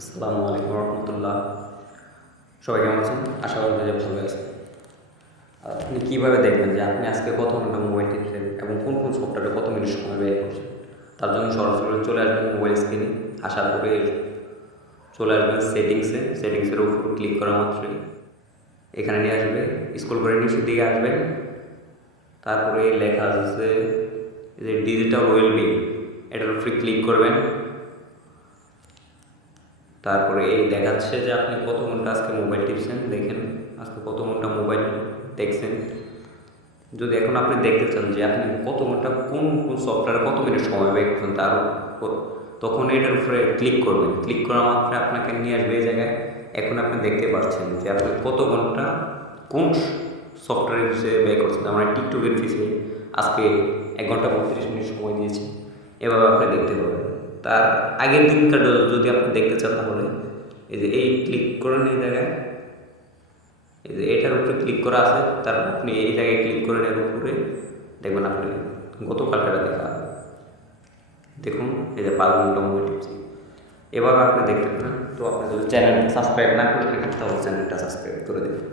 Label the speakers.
Speaker 1: আসসালামু আলাইকুম রহমতুল্লাহ। সবাই কেমন আছেন? আশা করি যে ভালো আছেন। আপনি কীভাবে দেখবেন যে আপনি আজকে কত ঘণ্টা মোবাইল টিপছেন এবং কোন কোন সফটওয়্যারে কত মিনিট সময় ব্যয় করছেন? তার জন্য সরাসরি চলে আসবেন মোবাইল স্ক্রিনে। আসার পরে চলে আসবেন সেটিংসে। সেটিংসের উপর ক্লিক করা মাত্রই। এখানে নিয়ে আসবে স্কুল করে নিচের দিকে আসবেন। তারপরে লেখা আছে যে ডিজিটাল ওয়েলবিং এটার উপরে ক্লিক করবেন। তারপরে এই দেখাচ্ছে যে আপনি কত ঘণ্টা আজকে মোবাইল টিপছেন, দেখেন, আজকে কত ঘণ্টা মোবাইল দেখছেন। যদি এখন আপনি দেখতে চান যে আপনি কত ঘণ্টা কোন কোন সফটওয়্যারে কত মিনিট সময় ব্যয় করছেন তার তখন এটার উপরে ক্লিক করবেন। ক্লিক করা মাত্র আপনাকে নিয়ে আসবে এই জায়গায়, এখন আপনি দেখতে পাচ্ছেন যে আপনি কত ঘণ্টা কোন সফটওয়্যার হিসেবে ব্যয় করছেন আমরা টিকটকের পিছিয়ে আজকে এক ঘণ্টা বত্রিশ মিনিট সময় দিয়েছি, এভাবে আপনি দেখতে পাবেন। তার আগের দিনকার যদি আপনি দেখতে চান তাহলে। এই যে এই ক্লিক করেন এই জায়গায়। এই যে এটার উপরে ক্লিক করা আছে তারপর আপনি এই জায়গায় ক্লিক করেন এর উপরে দেখবেন আপনি গতকালটা দেখা। দেখুন, এই যে পাঁচ ঘণ্টা মোবাইল টিপছি এভাবে আপনি দেখতে পারেন তো আপনি যদি চ্যানেল সাবস্ক্রাইব না করে থাকেন, তাহলে চ্যানেলটা সাবস্ক্রাইব করে দেবেন